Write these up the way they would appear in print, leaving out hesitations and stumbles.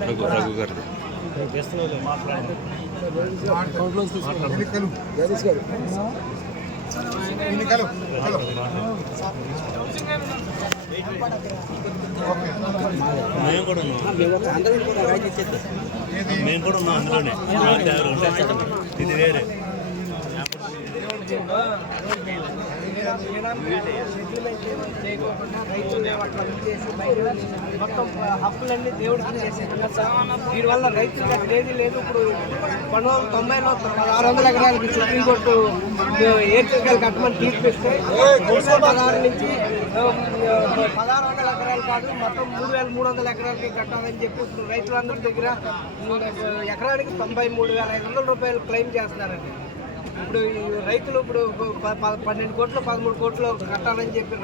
రఘు గారిది ఎన్నికలు మేము కూడా ఉన్నాం అందులోనే ఇది వేరే మొత్తం హక్కులన్నీ దేవుడికి చేసేస్తున్నారు సార్. దీనివల్ల రైతులకు అనేది లేదు. ఇప్పుడు 1990లో 600 ఎకరాలకి సుప్రీంకోర్టు ఏర్చకాయలు కట్టమని తీర్పిస్తే 16 నుంచి 1600 ఎకరాలు కాదు మొత్తం 3300 ఎకరాలకి కట్టాలని చెప్పి ఇప్పుడు రైతులందరి దగ్గర ఎకరానికి 93,500 రూపాయలు క్లెయిమ్ చేస్తున్నారండి. ఇప్పుడు రైతులు ఇప్పుడు 12 కోట్లు 13 కోట్లు కట్టాలని చెప్పి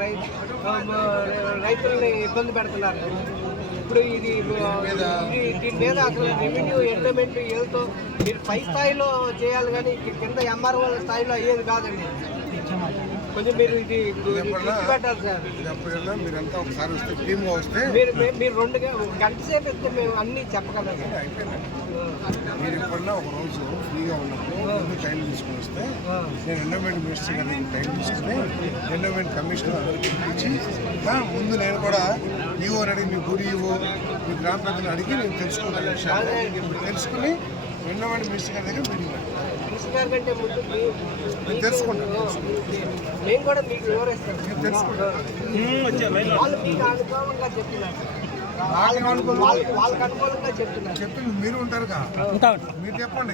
రైతుల్ని ఇబ్బంది పెడుతున్నారు. ఇప్పుడు ఇది దీని మీద అసలు రెవెన్యూ ఎండోమెంట్ ఏదో మీరు పై స్థాయిలో చేయాలి కానీ కింద ఎంఆర్ఓ స్థాయిలో అయ్యేది కాదండి. కొంచెం మీరు ఇది పెట్టాలి సార్. మీరంతా ఒకసారి వస్తే టీమ్గా వస్తే మీరు 2 గంట సేపు ఇస్తే మేము అన్నీ చెప్పగలం. మీరు ఎప్పుడన్నా ఒక రోజు ఫ్రీగా ఉన్నప్పుడు టైం తీసుకుని వస్తే నేను ఎండోమెంట్ మినిస్టర్ గారికి టైం తీసుకుని ఎండోమెంట్ కమిషనర్ అందరికీ పిలిచి ముందు నేను కూడా ఈవోని అడిగి మీ గుడి ఈవో మీ గ్రామ పెద్దలు అడిగి నేను తెలుసుకుంటాను విషయాలు తెలుసుకుని ఎండోమెంట్ మినిస్టర్ గారి దగ్గర మీటింగ్ మినిస్టర్ గారి కంటే ముందు నేను తెలుసుకుంటాను. మేము కూడా మీకు వివరిస్తాం. నేను తెలుసుకుంటాను. వాళ్ళు మీకు అనుకూలంగా చెప్తున్నారు, వాళ్ళకి అనుకూలంగా చెప్తున్నారు. చెప్పింది మీరు ఉంటారుగా, మీరు చెప్పండి.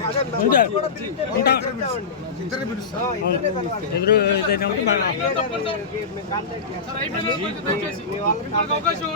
ఇద్దరు పిలుస్తారు. అవకాశం